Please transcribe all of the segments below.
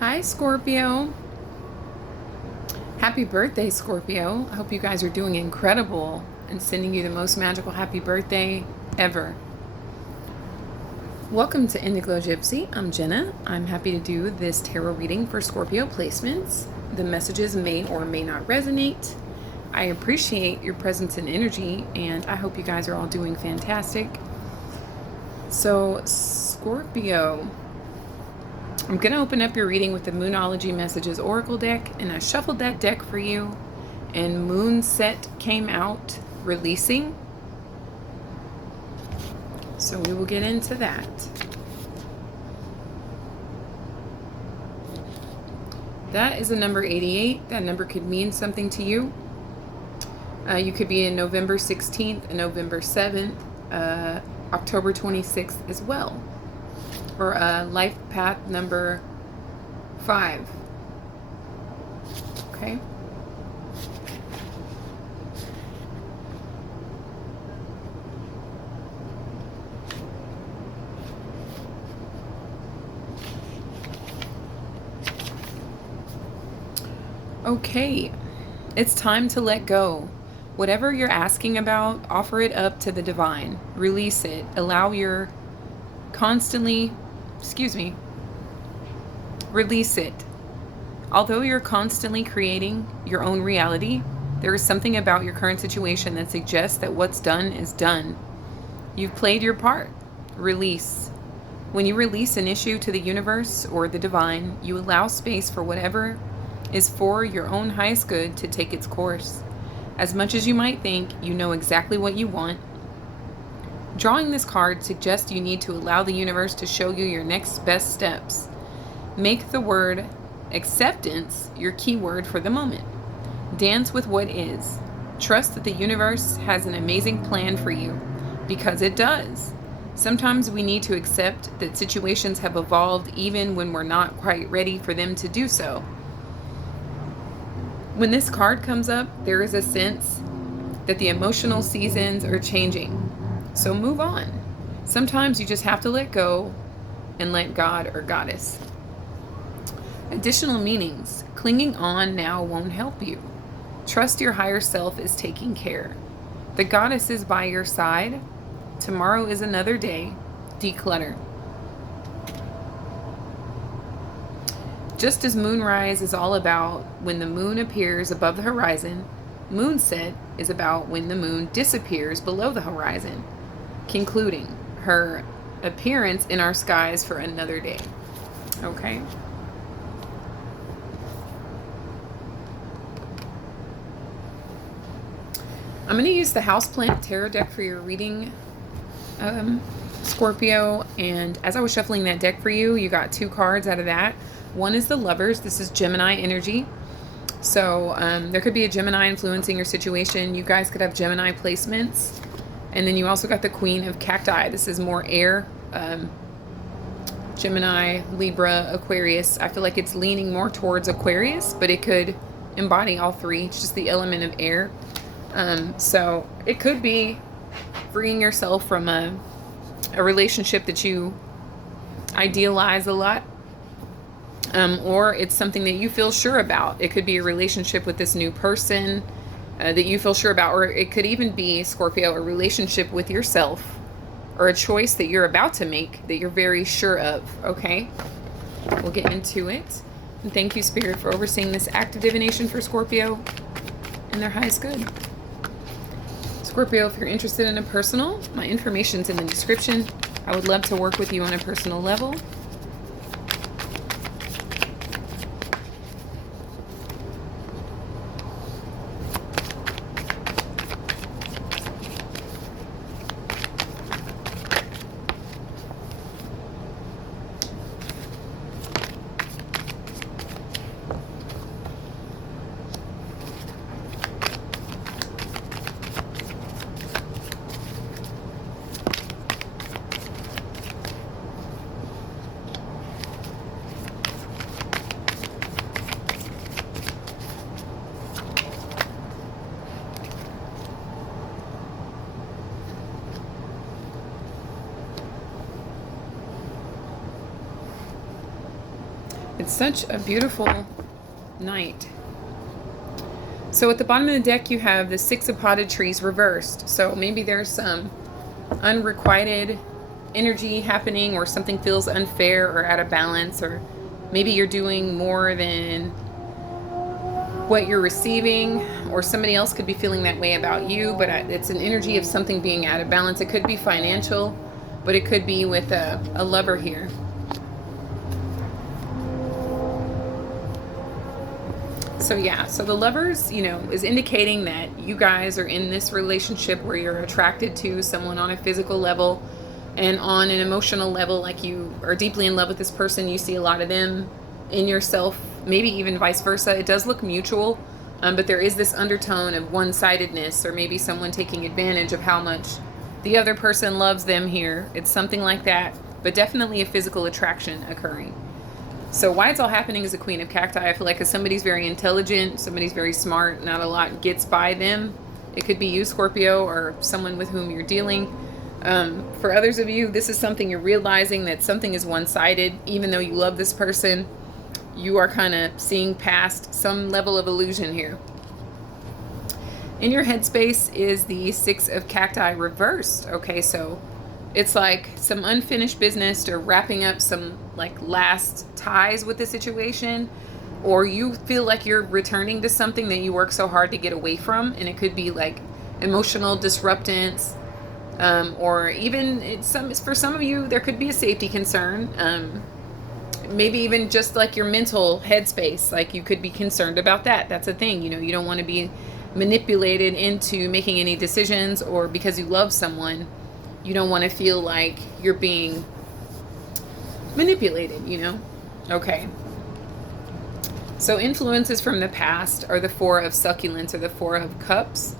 Hi, Scorpio. Happy birthday, Scorpio. I hope you guys are doing incredible and sending you the most magical happy birthday ever. Welcome to Indigo Gypsy. I'm Jenna. I'm happy to do this tarot reading for Scorpio placements. The messages may or may not resonate. I appreciate your presence and energy, and I hope you guys are all doing fantastic. So, Scorpio, I'm going to open up your reading with the Moonology Messages Oracle deck, and I shuffled that deck for you, and Moonset came out, releasing. So we will get into that. That is the number 88. That number could mean something to you. You could be in November 16th and November 7th, October 26th as well. For life path number 5. Okay. Okay. It's time to let go. Whatever you're asking about, offer it up to the divine. Release it. Allow your release it. Although you're constantly creating your own reality, there is something about your current situation that suggests that what's done is done. You've played your part. Release. When you release an issue to the universe or the divine, you allow space for whatever is for your own highest good to take its course. As much as you might think you know exactly what you want, drawing this card suggests you need to allow the universe to show you your next best steps. Make the word acceptance your key word for the moment. Dance with what is. Trust that the universe has an amazing plan for you, because it does. Sometimes we need to accept that situations have evolved even when we're not quite ready for them to do so. When this card comes up, there is a sense that the emotional seasons are changing. So move on. Sometimes you just have to let go and let God or Goddess. Additional meanings. Clinging on now won't help you. Trust your higher self is taking care. The Goddess is by your side. Tomorrow is another day. Declutter. Just as moonrise is all about when the moon appears above the horizon, moonset is about when the moon disappears below the horizon, concluding her appearance in our skies for another day. Okay? I'm going to use the Houseplant Tarot deck for your reading, Scorpio. And as I was shuffling that deck for you, you got 2 cards out of that. One is the Lovers. This is Gemini energy. So there could be a Gemini influencing your situation. You guys could have Gemini placements. And then you also got the Queen of Cacti. This is more air. Gemini, Libra, Aquarius. I feel like it's leaning more towards Aquarius, but it could embody all 3. It's just the element of air. So it could be freeing yourself from a relationship that you idealize a lot. Or it's something that you feel sure about. It could be a relationship with this new person that you feel sure about. Or it could even be, Scorpio, a relationship with yourself or a choice that you're about to make that you're very sure of. Okay? We'll get into it. And thank you, Spirit, for overseeing this act of divination for Scorpio and their highest good. Scorpio, if you're interested in a personal, my information's in the description. I would love to work with you on a personal level. It's such a beautiful night. So at the bottom of the deck, you have the Six of Potted Trees reversed. So maybe there's some unrequited energy happening, or something feels unfair or out of balance, or maybe you're doing more than what you're receiving, or somebody else could be feeling that way about you, but it's an energy of something being out of balance. It could be financial, but it could be with a lover here. So yeah, so the lovers, you know, is indicating that you guys are in this relationship where you're attracted to someone on a physical level, and on an emotional level, like you are deeply in love with this person. You see a lot of them in yourself, maybe even vice versa. It does look mutual, but there is this undertone of one-sidedness, or maybe someone taking advantage of how much the other person loves them here. It's something like that, but definitely a physical attraction occurring. So why it's all happening is the Queen of Cacti. I feel like if somebody's very intelligent, somebody's very smart, not a lot gets by them. It could be you, Scorpio, or someone with whom you're dealing. For others of you, this is something you're realizing, that something is one-sided. Even though you love this person, you are kind of seeing past some level of illusion here. In your headspace is the Six of Cacti reversed. Okay, so it's like some unfinished business, or wrapping up some like last ties with the situation, or you feel like you're returning to something that you work so hard to get away from, and it could be like emotional disruptance, or even for some of you there could be a safety concern, maybe even just like your mental headspace, like you could be concerned about that. That's a thing, you know, you don't want to be manipulated into making any decisions, or because you love someone you don't want to feel like you're being manipulated, you know? Okay. So influences from the past are the Four of Succulents, or the Four of Cups.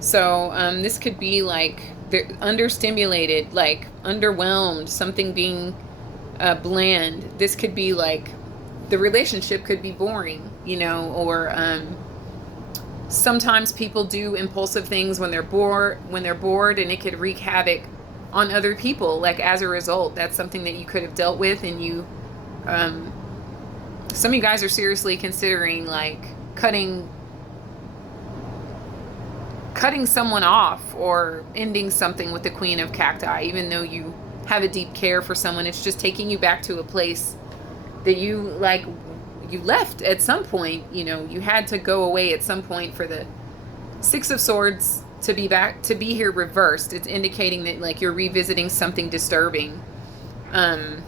So this could be like understimulated, like underwhelmed, something being bland. This could be like the relationship could be boring, you know, or sometimes people do impulsive things when they're bored, and it could wreak havoc on other people. Like as a result, that's something that you could have dealt with, and you some of you guys are seriously considering like cutting someone off, or ending something with the Queen of Cacti. Even though you have a deep care for someone, it's just taking you back to a place that you left at some point. You know, you had to go away at some point for the Six of Swords to be back, to be here reversed. It's indicating that like you're revisiting something disturbing. And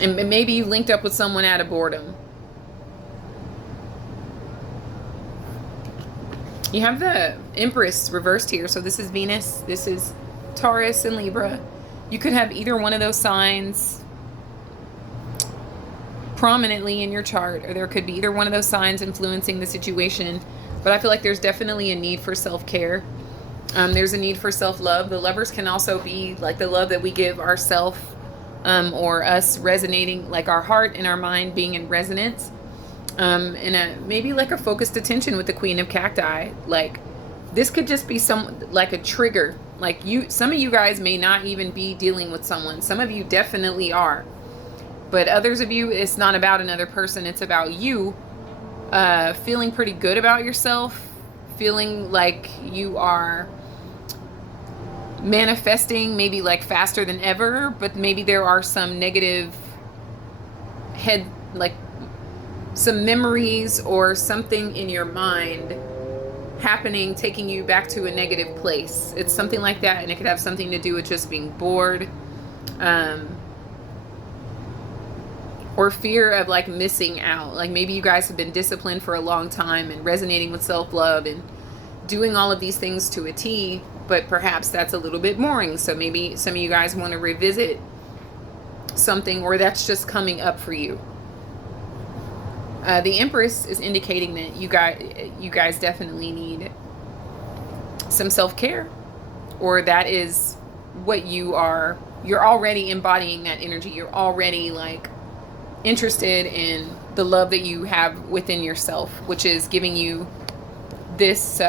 maybe you linked up with someone out of boredom. You have the Empress reversed here. So this is Venus, this is Taurus and Libra. You could have either one of those signs prominently in your chart, or there could be either one of those signs influencing the situation. But I feel like there's definitely a need for self-care. There's a need for self-love. The lovers can also be like the love that we give ourselves, or us resonating, like our heart and our mind being in resonance. And maybe like a focused attention with the Queen of Cacti. Like this could just be like a trigger. Like some of you guys may not even be dealing with someone. Some of you definitely are. But others of you, it's not about another person. It's about you feeling pretty good about yourself, feeling like you are manifesting maybe like faster than ever, but maybe there are some negative like some memories or something in your mind happening, taking you back to a negative place. It's something like that, and it could have something to do with just being bored, or fear of like missing out. Like maybe you guys have been disciplined for a long time and resonating with self-love and doing all of these things to a T, but perhaps that's a little bit boring. So maybe some of you guys want to revisit something, or that's just coming up for you. The Empress is indicating that you guys definitely need some self-care, or that is what you're already embodying that energy. You're already like interested in the love that you have within yourself, which is giving you this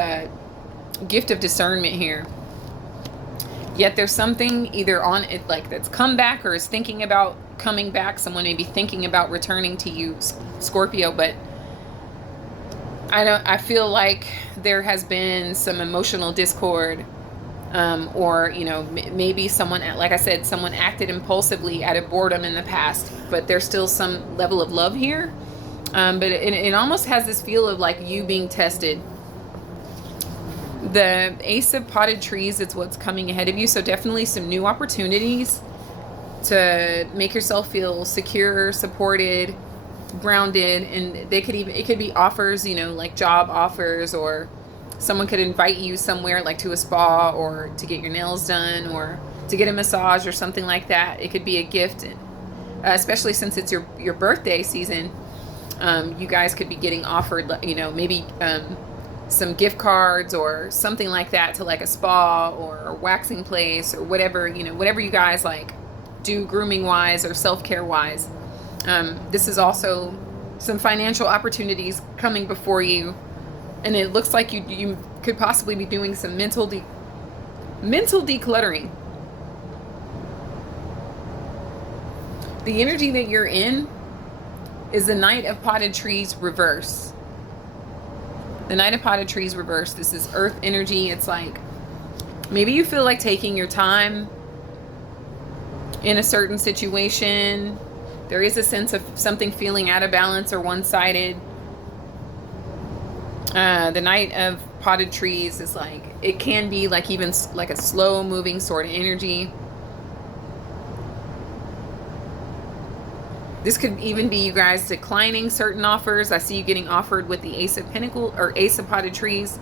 gift of discernment here. Yet there's something either on it like that's come back, or is thinking about coming back. Someone may be thinking about returning to you, Scorpio, but I feel like there has been some emotional discord, or, you know, maybe someone, like I said, someone acted impulsively out of boredom in the past, but there's still some level of love here. But it almost has this feel of like you being tested. The Ace of Potted Trees is what's coming ahead of you. So definitely some new opportunities to make yourself feel secure, supported, grounded. And it could be offers, you know, like job offers, or someone could invite you somewhere like to a spa, or to get your nails done, or to get a massage or something like that. It could be a gift, especially since it's your birthday season. You guys could be getting offered, you know, maybe some gift cards or something like that to like a spa or a waxing place or whatever, you know, whatever you guys like do grooming wise or self-care wise. This is also some financial opportunities coming before you, and it looks like you could possibly be doing some mental decluttering. The energy that you're in is the Knight of Potted Trees reverse. The Knight of Potted Trees reverse. This is earth energy. It's like maybe you feel like taking your time in a certain situation. There is a sense of something feeling out of balance or one-sided. The Knight of Potted Trees is like, it can be like even like a slow moving sort of energy. This could even be you guys declining certain offers. I see you getting offered with the Ace of Pentacles or Ace of Potted Trees,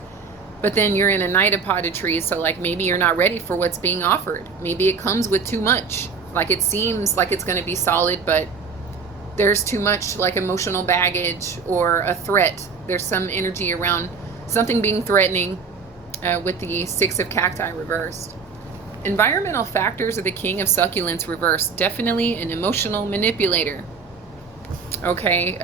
but then you're in a Knight of Potted Trees. So like maybe you're not ready for what's being offered. Maybe it comes with too much. Like it seems like it's going to be solid, but there's too much like emotional baggage or a threat. There's some energy around something being threatening with the Six of Cacti reversed. Environmental factors are the King of Succulents reversed. Definitely an emotional manipulator. Okay.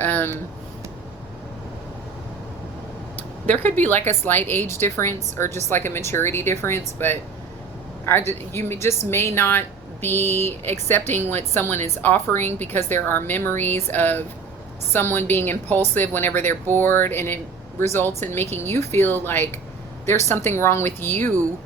There could be like a slight age difference or just like a maturity difference, but you just may not be accepting what someone is offering because there are memories of someone being impulsive whenever they're bored, and it results in making you feel like there's something wrong with you.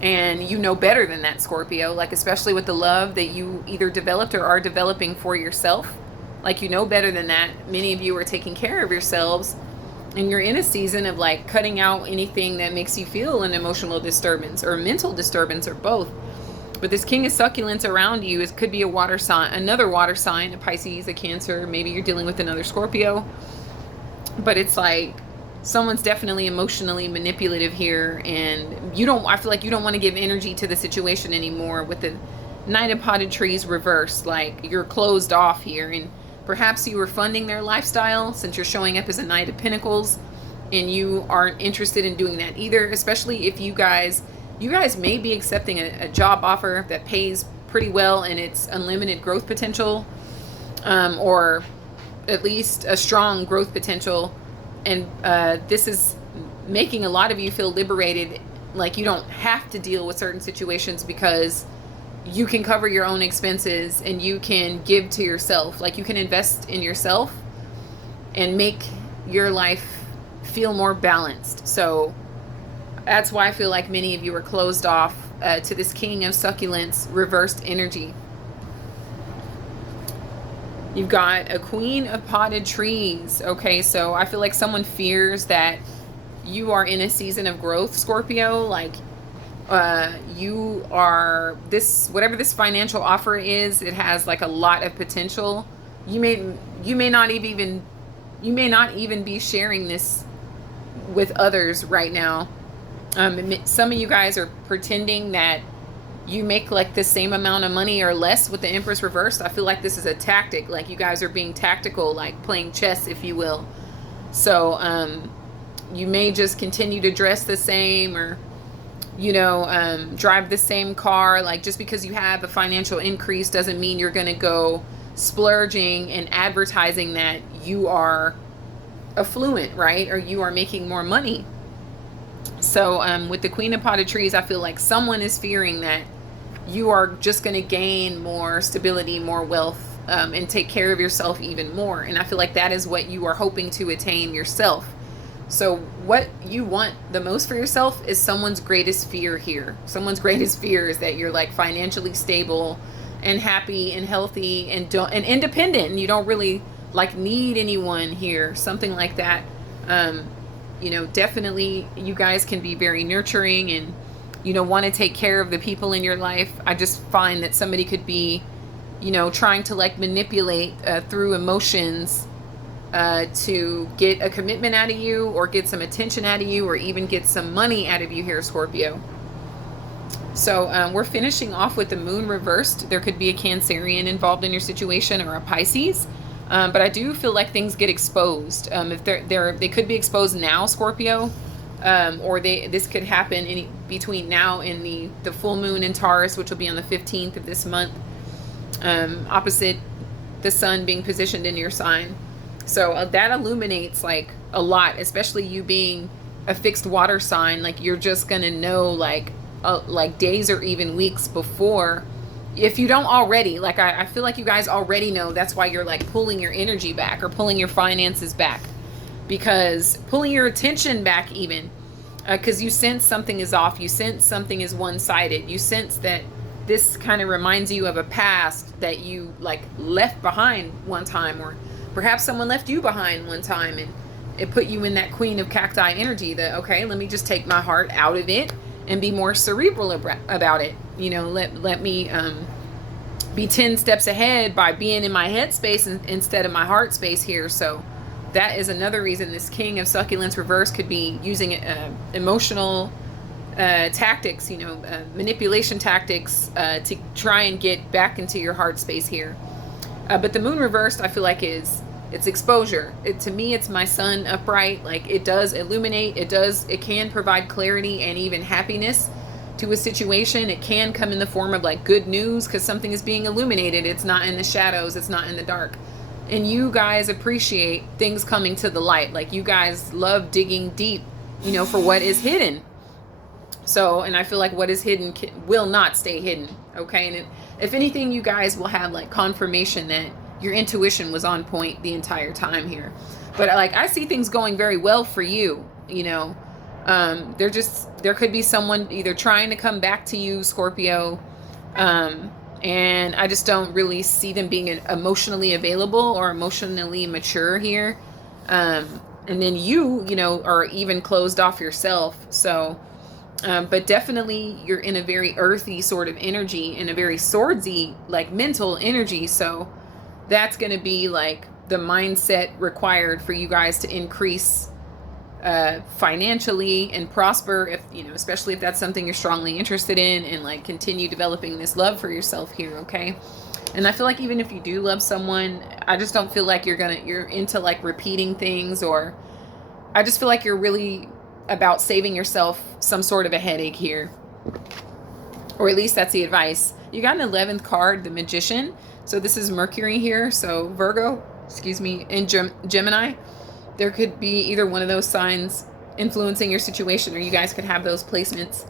And you know better than that, Scorpio, like especially with the love that you either developed or are developing for yourself. Like you know better than that. Many of you are taking care of yourselves, and you're in a season of like cutting out anything that makes you feel an emotional disturbance or mental disturbance or both. But this King of Succulents around you could be a water sign, another water sign, a Pisces, a Cancer. Maybe you're dealing with another Scorpio. But it's like someone's definitely emotionally manipulative here, and I feel like you don't want to give energy to the situation anymore with the Knight of Potted Trees reversed. Like you're closed off here, and perhaps you were funding their lifestyle since you're showing up as a Knight of Pentacles, and you aren't interested in doing that either, especially if you guys may be accepting a job offer that pays pretty well and it's unlimited growth potential, or at least a strong growth potential. And this is making a lot of you feel liberated, like you don't have to deal with certain situations because you can cover your own expenses and you can give to yourself. Like you can invest in yourself and make your life feel more balanced. So that's why I feel like many of you are closed off to this King of Succulents reversed energy. You've got a Queen of Potted Trees. Okay, so I feel like someone fears that you are in a season of growth, Scorpio. Like you are whatever this financial offer is, it has like a lot of potential. You may not even be sharing this with others right now. Some of you guys are pretending that you make like the same amount of money or less with the Empress reversed. I feel like this is a tactic. Like you guys are being tactical, like playing chess, if you will. So you may just continue to dress the same, or drive the same car. Like just because you have a financial increase doesn't mean you're going to go splurging and advertising that you are affluent, right? Or you are making more money. So with the Queen of Potted Trees, I feel like someone is fearing that you are just going to gain more stability, more wealth, and take care of yourself even more. And I feel like that is what you are hoping to attain yourself. So what you want the most for yourself is someone's greatest fear here. Someone's greatest fear is that you're like financially stable and happy and healthy and independent, and you don't really like need anyone here. Something like that. Definitely you guys can be very nurturing and, want to take care of the people in your life. I just find that somebody could be, trying to like manipulate through emotions to get a commitment out of you, or get some attention out of you, or even get some money out of you here, Scorpio. So we're finishing off with the moon reversed. There could be a Cancerian involved in your situation, or a Pisces. But I do feel like things get exposed. If they could be exposed now, Scorpio, or this could happen between now and the full moon in Taurus, which will be on the 15th of this month, opposite the sun being positioned in your sign. So that illuminates like a lot, especially you being a fixed water sign. Like you're just gonna know like days or even weeks before, if you don't already. Like I feel like you guys already know. That's why you're like pulling your energy back, or pulling your finances back, because pulling your attention back even, because you sense something is off. You sense something is one-sided. You sense that this kind of reminds you of a past that you like left behind one time, or perhaps someone left you behind one time, and it put you in that Queen of Cacti energy that, okay, let me just take my heart out of it and be more cerebral about it. Let me be 10 steps ahead by being in my head space instead of my heart space here. So that is another reason this King of Succulents reverse could be using emotional tactics, manipulation tactics to try and get back into your heart space here. But the moon reversed, I feel like it's exposure. To me, it's my sun upright. Like it does illuminate. It can provide clarity and even happiness to a situation. It can come in the form of like good news, because something is being illuminated. It's not in the shadows. It's not in the dark. And you guys appreciate things coming to the light. Like you guys love digging deep, for what is hidden. So, and I feel like what is hidden will not stay hidden. Okay. And if anything, you guys will have like confirmation that your intuition was on point the entire time here. But like, I see things going very well for you, there could be someone either trying to come back to you, Scorpio, and I just don't really see them being emotionally available or emotionally mature here. And then you are even closed off yourself. So, but definitely you're in a very earthy sort of energy, in a very swordsy, like mental energy. So that's going to be like the mindset required for you guys to increase financially and prosper, if especially if that's something you're strongly interested in, and like continue developing this love for yourself here. Okay. And I feel like even if you do love someone, I just don't feel like you're into like repeating things, or I just feel like you're really about saving yourself some sort of a headache here, or at least that's the advice. You got an 11th card, the Magician. So this is Mercury here. So Virgo, and Gemini. There could be either one of those signs influencing your situation, or you guys could have those placements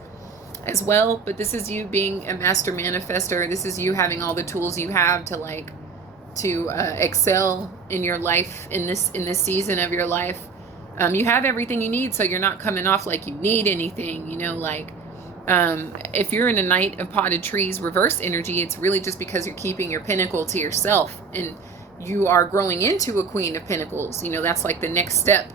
as well. But this is you being a master manifester. This is you having all the tools you have to excel in your life in this season of your life. You have everything you need, so you're not coming off like you need anything. If you're in a Knight of Potted Trees reverse energy, it's really just because you're keeping your pinnacle to yourself, and you are growing into a Queen of Pentacles. That's like the next step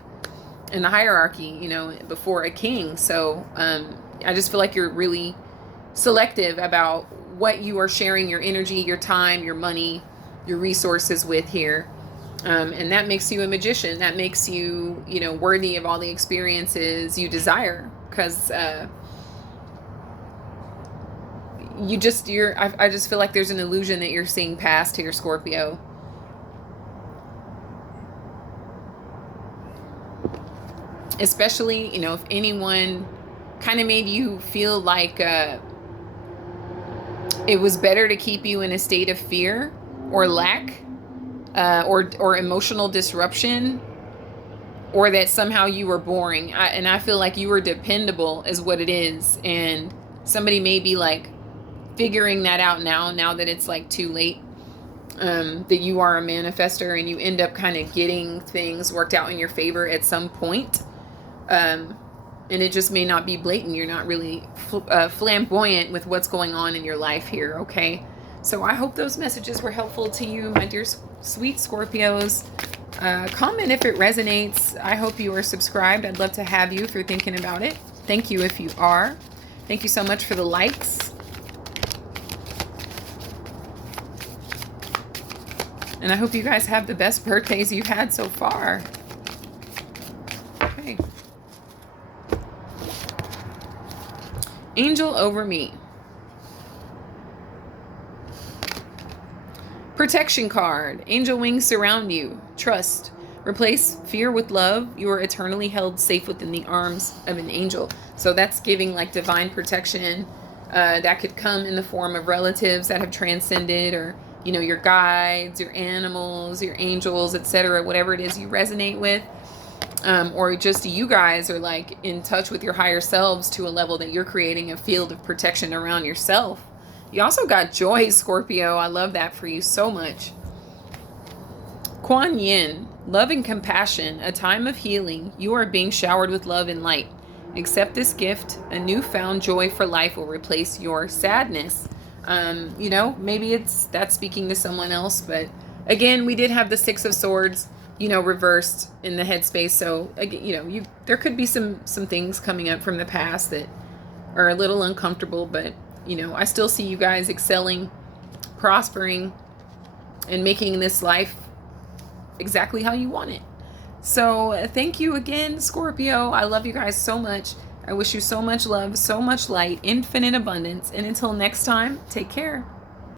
in the hierarchy, before a king. So I just feel like you're really selective about what you are sharing your energy, your time, your money, your resources with here. And that makes you a magician. That makes you, worthy of all the experiences you desire. Because I just feel like there's an illusion that you're seeing past here, Scorpio. Especially, if anyone kind of made you feel like it was better to keep you in a state of fear or lack, or emotional disruption, or that somehow you were boring. And I feel like you were dependable is what it is. And somebody may be like figuring that out now that it's like too late. that you are a manifester and you end up kind of getting things worked out in your favor at some point. And it just may not be blatant. You're not really flamboyant with what's going on in your life here, okay? So I hope those messages were helpful to you, my dear sweet Scorpios. Comment if it resonates. I hope you are subscribed. I'd love to have you if you're thinking about it. Thank you if you are. Thank you so much for the likes. And I hope you guys have the best birthdays you've had so far. Okay. Angel over me. Protection card. Angel wings surround you. Trust. Replace fear with love. You are eternally held safe within the arms of an angel. So that's giving like divine protection. That could come in the form of relatives that have transcended, or you know, your guides, your animals, your angels, etc. Whatever it is you resonate with. Or just you guys are like in touch with your higher selves to a level that you're creating a field of protection around yourself. You also got joy, Scorpio. I love that for you so much. Kuan Yin, love and compassion, a time of healing. You are being showered with love and light. Accept this gift. A newfound joy for life will replace your sadness. You know, maybe that's speaking to someone else, but again, we did have the Six of Swords, you know, reversed in the headspace. So again, you know, there could be some things coming up from the past that are a little uncomfortable, but you know, I still see you guys excelling, prospering, and making this life exactly how you want it. So thank you again, Scorpio. I love you guys so much. I wish you so much love, so much light, infinite abundance. And until next time, take care.